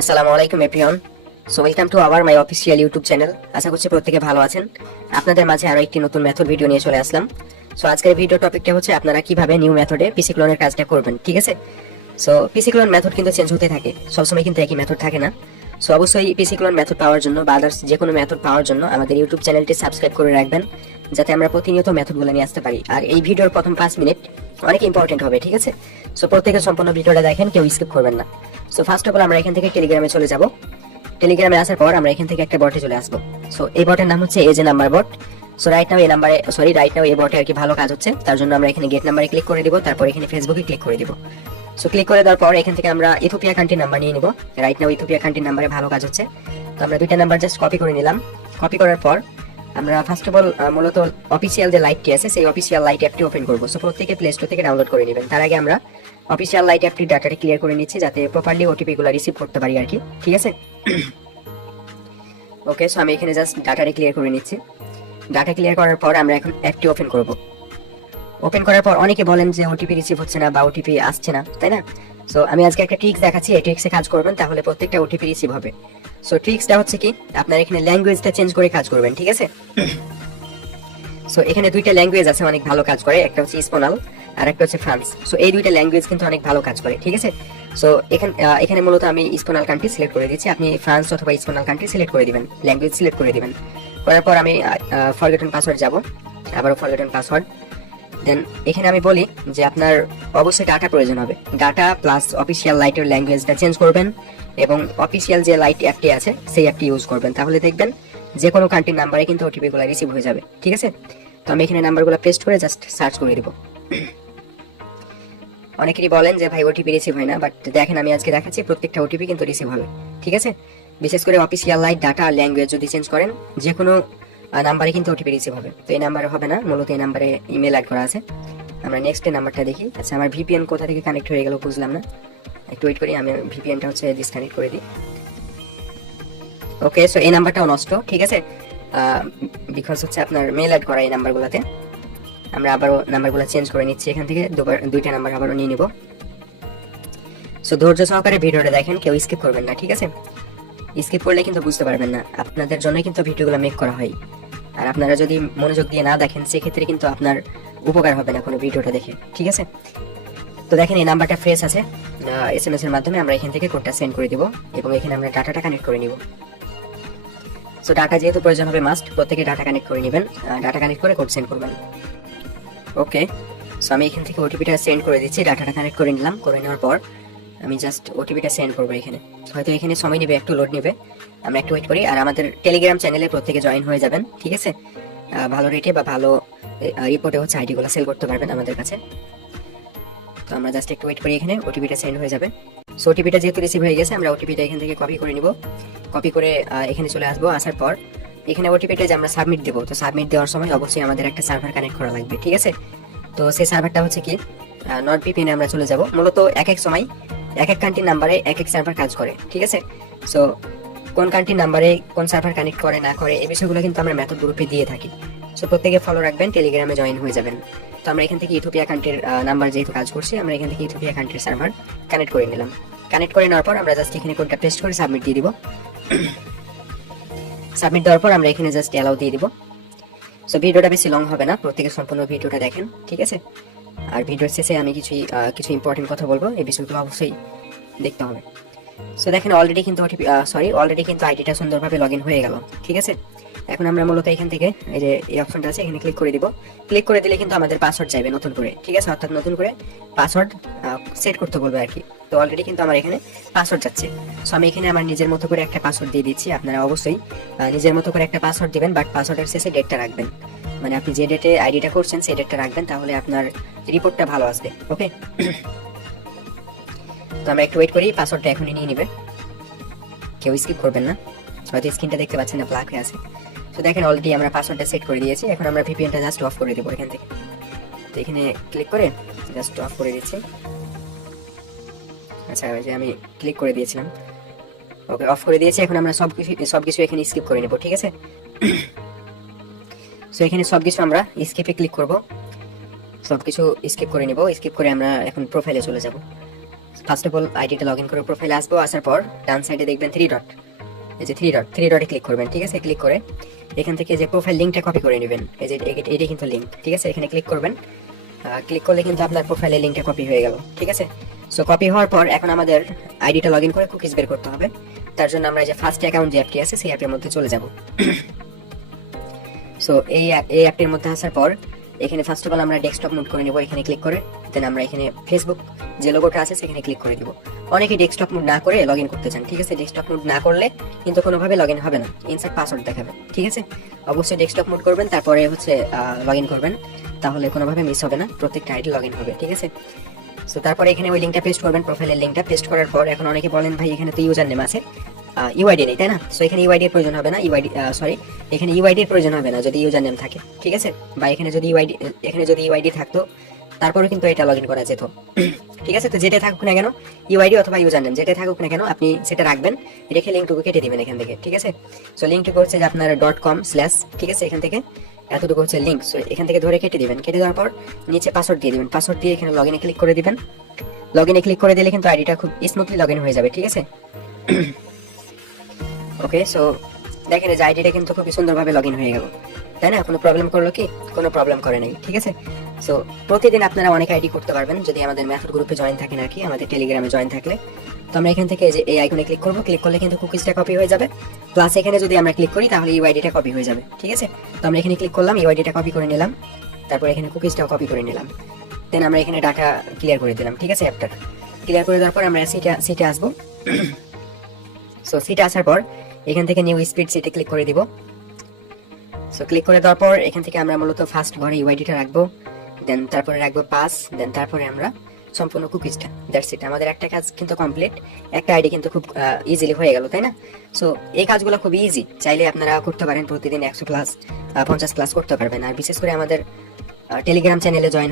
আসসালামু আলাইকুম everyone. So welcome to our my official YouTube channel. আশা করছি প্রত্যেকে ভালো আছেন। আপনাদের মাঝে আরো একটি নতুন মেথড ভিডিও নিয়ে চলে আসলাম। সো আজকের ভিডিও টপিকটা হচ্ছে আপনারা কিভাবে নিউ মেথডে পিসি ক্লোনের কাজটা করবেন, ঠিক আছে? সো পিসি ক্লোন মেথড কিন্তু চেঞ্জ হতে থাকে, সবসময় কিন্তু একই মেথড থাকে না। সো অবশ্যই পিসি ক্লোন মেথড পাওয়ার জন্য বা আদার্স যে কোনো মেথড পাওয়ার জন্য আমাদের ইউটিউব চ্যানেলটি সাবস্ক্রাইব করে রাখবেন, যাতে আমরা প্রতিনিয়ত মেথডগুলো নিয়ে আসতে পারি। আর এই ভিডিওর প্রথম 5 মিনিট অনেক ইম্পর্টেন্ট হবে, ঠিক আছে? সো প্রত্যেকে সম্পূর্ণ ভিডিওটা দেখেন, কেউ স্কিপ করবেন না। সো ফার্স্ট অফ অল আমরা এখান থেকে টেলিগ্রামে চলে যাব। টেলিগ্রামে আসার পর আমরা এখান থেকে একটা বটে চলে আসবো। সো এই বটের নাম হচ্ছে এজে নাম্বার বট। সো রাইট নাও এই বটে আর কি ভালো কাজ হচ্ছে, তার জন্য আমরা এখানে গেট নাম্বারে ক্লিক করে দিব, তারপর এখানে ফেসবুকে ক্লিক করে দিব। সো ক্লিক করে দেওয়ার পর এখান থেকে আমরা ইথিওপিয়া কান্ট্রির নাম্বার নিয়ে নিব। রাইট নাও ইথিওপিয়া কান্ট্রির নাম্বারে ভালো কাজ হচ্ছে, তো আমরা দুইটা নাম্বার জাস্ট কপি করে নিলাম। কপি করার পর আমরা ফার্স্ট অফ অল মূলত অফিসিয়াল যে লাইটটি আছে সেই অফিসিয়াল লাইট অ্যাপটি ওপেন করবো। সো প্রত্যেকে প্লে স্টোর থেকে ডাউনলোড করে নেবেন। তার আগে আমরা অফিসিয়াল লাইট অ্যাপটির ডাটাটি ক্লিয়ার করে নিচ্ছি, যাতে প্রপারলি ওটিপি গুলো রিসিভ করতে পারি আর কি, ঠিক আছে? ওকে, সো আমি এখানে জাস্ট ডাটাটি ক্লিয়ার করে নিচ্ছি। ডাটা ক্লিয়ার করার পর আমরা এখন অ্যাপটি ওপেন করব। ওপেন করার পর অনেকে বলেন যে ওটিপি রিসিভ হচ্ছে না বা ওটিপি আসছে না, তাই না? সো আমি আজকে একটা ট্রিক্স দেখাচ্ছি, এই ট্রিক্সে কাজ করবেন, তাহলে প্রত্যেকটা ওটিপি রিসিভ হবে। সো ট্রিক্সটা হচ্ছে কি, আপনার এখানে ল্যাঙ্গুয়েজটা চেঞ্জ করে কাজ করবেন, ঠিক আছে? সো এখানে দুইটা ল্যাঙ্গুয়েজ আছে অনেক ভালো কাজ করে, একটা হচ্ছে স্পেনাল আর একটা হচ্ছে ফ্রান্স। সো এই দুইটা ল্যাঙ্গুয়েজ কিন্তু অনেক ভালো কাজ করে, ঠিক আছে? সো এখানে মূলত আমি স্পেনাল কান্ট্রি সিলেক্ট করে দিচ্ছি, আপনি ফ্রান্স অথবা স্পেনাল কান্ট্রি সিলেক্ট করে দিবেন, ল্যাঙ্গুয়েজ সিলেক্ট করে দিবেন। করার পর আমি ফরগেটন পাসওয়ার্ড যাব, আবারও ফরগেটন পাসওয়ার্ড। দেন এখানে আমি বলি যে আপনার অবশ্যই ডাটা প্রয়োজন হবে, ডাটা প্লাস অফিসিয়াল লাইটের ল্যাঙ্গুয়েজটা চেঞ্জ করবেন এবং অফিসিয়াল যে লাইট অ্যাপটি আছে সেই অ্যাপটি ইউজ করবেন, তাহলে দেখবেন যে কোনো কান্ট্রির নাম্বারে কিন্তু ওটিপি গুলো রিসিভ হয়ে যাবে, ঠিক আছে? তো আমি এখানে নাম্বারগুলো পেস্ট করে জাস্ট সার্চ করে দিব। অনেকেরই বলেন যে ভাই ওটিপি রিসিভ হয় না, বাট দেখেন আমি আজকে দেখাচ্ছি প্রত্যেকটা ওটিপি কিন্তু রিসিভ হবে, ঠিক আছে? বিশেষ করে অফিসিয়াল লাইট ডাটা আর ল্যাঙ্গুয়েজ যদি চেঞ্জ করেন যে কোনো নাম্বারে কিন্তু ওটিপি রিসিভ হবে। তো এই নাম্বারে হবে না, মূলত এই নাম্বারে ইমেল অ্যাড করা আছে। আমরা নেক্সট নাম্বারটা দেখি। আচ্ছা, আমার ভিপিএন কোথা থেকে কানেক্ট হয়ে গেল বুঝলাম না, একটু ওয়েট করি, আমি ভিপিএনটা হচ্ছে ডিসকানেক্ট করে দিই। ওকে, সো এই নাম্বারটাও নষ্ট, ঠিক আছে? বিকজ হচ্ছে আপনার মেল অ্যাড করা এই নাম্বারগুলোতে। আমরা আবারও নাম্বারগুলো চেঞ্জ করে নিচ্ছি, এখান থেকে দুইটা নাম্বার আবারও নিয়ে নিব। সো ধৈর্য সহকারে ভিডিওটা দেখেন, কেউ স্কিপ করবেন না, ঠিক আছে? স্কিপ করলে কিন্তু বুঝতে পারবেন না, আপনাদের জন্য কিন্তু ভিডিওগুলো মেক করা হয়। আর আপনারা যদি মনোযোগ দিয়ে না দেখেন সেক্ষেত্রে কিন্তু আপনার উপকার হবে না কোনো ভিডিওটা দেখে, ঠিক আছে? তো দেখেন এই নাম্বারটা ফ্রেশ আছে, এসএমএস এর মাধ্যমে আমরা এখান থেকে কোডটা সেন্ড করে দিব এবং এখানে আমরা ডাটাটা কানেক্ট করে নিব। সো ডাটা যেহেতু প্রয়োজন হবে মাস্ট, প্রত্যেকে ডাটা কানেক্ট করে নেবেন, ডাটা কানেক্ট করে কোড সেন্ড করবেন। ওকে, সো আমি এখান থেকে ওটিপিটা সেন্ড করে দিচ্ছি, ডাটাটা কানেক্ট করে নিলাম। করে নেওয়ার পর আমি জাস্ট ওটিপিটা সেন্ড করবো। এখানে হয়তো এখানে সময় নেবে, একটু লোড নেবে, আমরা একটু ওয়েট করি। আর আমাদের টেলিগ্রাম চ্যানেলে প্রত্যেকে জয়েন হয়ে যাবেন, ঠিক আছে? ভালো রেটে বা ভালো রিপোর্টে হচ্ছে আইডিগুলো সেল করতে পারবেন আমাদের কাছে। তো আমরা জাস্ট একটু ওয়েট করি, এখানে ওটিপিটা সেন্ড হয়ে যাবে। সো ওটিপিটা যেহেতু রিসিভ হয়ে গেছে, আমরা ওটিপিটা এখান থেকে কপি করে নিব। কপি করে এখানে চলে আসবো। আসার পর এখানে ওটিপিটা যে আমরা সাবমিট দেবো, তো সাবমিট দেওয়ার সময় অবশ্যই আমাদের একটা সার্ভার কানেক্ট করা লাগবে, ঠিক আছে? তো সেই সার্ভারটা হচ্ছে কি, নট ভিপিএনে আমরা চলে যাব। মূলত এক এক সময় এক এক কান্ট্রির নাম্বারে এক এক সার্ভার কাজ করে, ঠিক আছে? সো কোন কান্ট্রির নাম্বারে কোন সার্ভার কানেক্ট করে না করে এই বিষয়গুলো কিন্তু আমরা মেথড গ্রুপে দিয়ে থাকি। সো প্রত্যেকে ফলো রাখবেন, টেলিগ্রামে জয়েন হয়ে যাবেন। তো আমরা এখান থেকে ইথিওপিয়া কান্ট্রির নাম্বার যেহেতু কাজ করছি, আমরা এখান থেকে ইথিওপিয়া কান্ট্রির সার্ভার কানেক্ট করে নিলাম। কানেক্ট করে নেওয়ার পর আমরা জাস্ট এখানে কোডটা পেস্ট করে সাবমিট দিয়ে দিব। সাবমিট দেওয়ার পর আমরা এখানে জাস্ট অ্যালাউ দিয়ে দিব। সো ভিডিওটা বেশি লং হবে না, প্রত্যেকে সম্পূর্ণ ভিডিওটা দেখেন, ঠিক আছে? আর ভিডিওর শেষে আমি কিছু ইম্পর্টেন্ট কথা বলবো, এই বিষয়গুলো অবশ্যই দেখতে হবে। সো দেখেন অলরেডি কিন্তু আইডিটা সুন্দরভাবে লগ ইন হয়ে গেল, ঠিক আছে? এখন আমরা মূলত এখান থেকে এই যে এই অপশনটা আছে এখানে ক্লিক করে দিব। ক্লিক করে দিলে কিন্তু আমাদের পাসওয়ার্ড চাইবে নতুন করে, ঠিক আছে? অর্থাৎ নতুন করে পাসওয়ার্ড সেট করতে বলবে আর কি। তো অলরেডি কিন্তু আমার এখানে পাসওয়ার্ড যাচ্ছে। সো আমি এখানে আমার নিজের মতো করে একটা পাসওয়ার্ড দিয়ে দিচ্ছি। আপনারা অবশ্যই নিজের মতো করে একটা পাসওয়ার্ড দিবেন, বাট পাসওয়ার্ডের শেষে ডেটটা রাখবেন। মানে আপনি যে ডেটে আইডিটা করছেন সেই ডেটটা রাখবেন, তাহলে আপনার রিপোর্টটা ভালো আসবে। ওকে, তো আমরা একটু ওয়েট করি, পাসওয়ার্ডটা এখনই নিয়ে নেবে, কেউ স্কিপ করবেন না। হয়তো স্ক্রিনটা দেখতে পাচ্ছেন না, ব্ল্যাক হয়ে আছে। তো দেখেন অলরেডি আমরা পাসওয়ার্ডটা সেট করে দিয়েছি। এখন আমরা ভিপিএনটা জাস্ট অফ করে দেবো এখান থেকে। তো এখানে ক্লিক করে জাস্ট অফ করে দিচ্ছি। আচ্ছা, ওই যে আমি ক্লিক করে দিয়েছিলাম, ওকে অফ করে দিয়েছি। এখন আমরা সবকিছু এখানে স্কিপ করে নেব, ঠিক আছে? সো এখানে সবকিছু আমরা স্কিপে ক্লিক করব, সবকিছু স্কিপ করে নেব। স্কিপ করে আমরা এখন প্রোফাইলে চলে যাব। ফার্স্ট অফ অল আইডিটা লগ ইন করে প্রোফাইলে আসবো। আসার পর ডান সাইডে দেখবেন থ্রি ডট, এই যে থ্রি ডটে ক্লিক করবেন। ঠিক আছে, ক্লিক করে এখান থেকে যে প্রোফাইল লিঙ্কটা কপি করে নেবেন, এই যে এটাই কিন্তু লিঙ্ক। ঠিক আছে, এখানে ক্লিক করবেন। ক্লিক করলে কিন্তু আপনার প্রোফাইলের লিঙ্কটা কপি হয়ে গেল। ঠিক আছে, সো কপি হওয়ার পর এখন আমাদের আইডিটা লগ ইন করে কুকিজ বের করতে হবে। তার জন্য আমরা যে ফার্স্ট অ্যাকাউন্ট যে অ্যাপটি আছে সেই অ্যাপের মধ্যে চলে যাব। সো এই অ্যাপটির মধ্যে আসার পর এখানে ফার্স্ট অফ অল আমরা ডেস্কটপ মোড করে নেব। এখানে ক্লিক করে দেন আমরা এখানে ফেসবুক যে লোগোটা আছে সেখানে ক্লিক করে দিব। অনেকে ডেস্কটপ মোড না করে লগ ইন করতে চান। ঠিক আছে, ডেস্কটপ মোড না করলে কিন্তু কোনোভাবে লগ ইন হবে না, ইনসার্ট পাসওয়ার্ড দেখাবে। ঠিক আছে, অবশ্যই ডেস্কটপ মোড করবেন, তারপরে হচ্ছে লগ ইন করবেন, তাহলে কোনোভাবে মিস হবে না, প্রত্যেকটা আইডি লগ ইন হবে। ঠিক আছে, সো তারপরে এখানে ওই লিঙ্কটা পেস্ট করবেন, প্রোফাইলের লিঙ্কটা পেস্ট করার পর এখন অনেকে বলেন ভাই এখানে তো ইউজার নেম আছে, ইউআইডি নেই, তাই না? সো এখানে ইউআইডি এর প্রয়োজন হবে না, এখানে ইউআইডি এর প্রয়োজন হবে না যদি ইউজার নেম থাকে। ঠিক আছে, বা এখানে যদি ইউআইডি থাকতো তারপরে কিন্তু এটা লগইন করা যেত। ঠিক আছে, তো যেটা থাকুক না কেন, ইউআইডি অথবা ইউজার নেম যেটা থাকুক না কেন আপনি সেটা রাখবেন, রেখে লিঙ্কটুকু কেটে দিবেন এখান থেকে। ঠিক আছে, সো লিঙ্কটুকু হচ্ছে যে আপনার .com/ ঠিক আছে, এখান থেকে এতটুকু হচ্ছে লিঙ্ক। সো এখান থেকে ধরে কেটে দিবেন, কেটে দেওয়ার পর নিচে পাসওয়ার্ড দিয়ে দিবেন, পাসওয়ার্ড দিয়ে এখানে লগইনে ক্লিক করে দিবেন। লগইনে ক্লিক করে দিলে কিন্তু আইডিটা খুব স্মুথলি লগইন হয়ে যাবে। ঠিক আছে, ওকে, সো দেখেন যে আইডিটা কিন্তু খুব সুন্দরভাবে লগইন হয়ে গেল, তাই না? কোনো প্রবলেম করলো কি? কোনো প্রবলেম করে নাই। ঠিক আছে, সো প্রতিদিন আপনারা অনেক আইডি করতে পারবেন যদি আমাদের মেথড গ্রুপে জয়েন থাকেন আর কি, আমাদের টেলিগ্রামে জয়েন থাকলে। তো আমরা এখান থেকে যে এই আইকনে ক্লিক করব, ক্লিক করলে কিন্তু কুকিজটা কপি হয়ে যাবে, প্লাস এখানে যদি আমরা ক্লিক করি তাহলে ইউআইডিটা কপি হয়ে যাবে। ঠিক আছে, তো আমরা এখানে ক্লিক করলাম, ইউআইডিটা কপি করে নিলাম, তারপর এখানে কুকিজটাও কপি করে নিলাম, দেন আমরা এখানে ডাটা ক্লিয়ার করে দিলাম। ঠিক আছে, অ্যাপটা ক্লিয়ার করে দেওয়ার পর আমরা সিটে আসবো। সো সিটে আসার পর এখান থেকে নিউ স্পিড সিটে ক্লিক করে দিব। সো ক্লিক করে দেওয়ার পর এখান থেকে আমরা মূলত ফার্স্ট ঘরে ইউআইডিটা রাখবো, দেন তারপরে রাখবো পাস, দেন তারপরে আমরা সম্পূর্ণ কুকিজটা, দ্যাটস ইট। আমাদের একটা কাজ কিন্তু কমপ্লিট, একটা আইডি কিন্তু খুব ইজিলি হয়ে গেল, তাই না? সো এই কাজগুলো খুব ইজি, চাইলে আপনারা করতে পারেন, প্রতিদিন 100+ 50+ করতে পারবেন। আর বিশেষ করে আমাদের টেলিগ্রাম চ্যানেলে জয়েন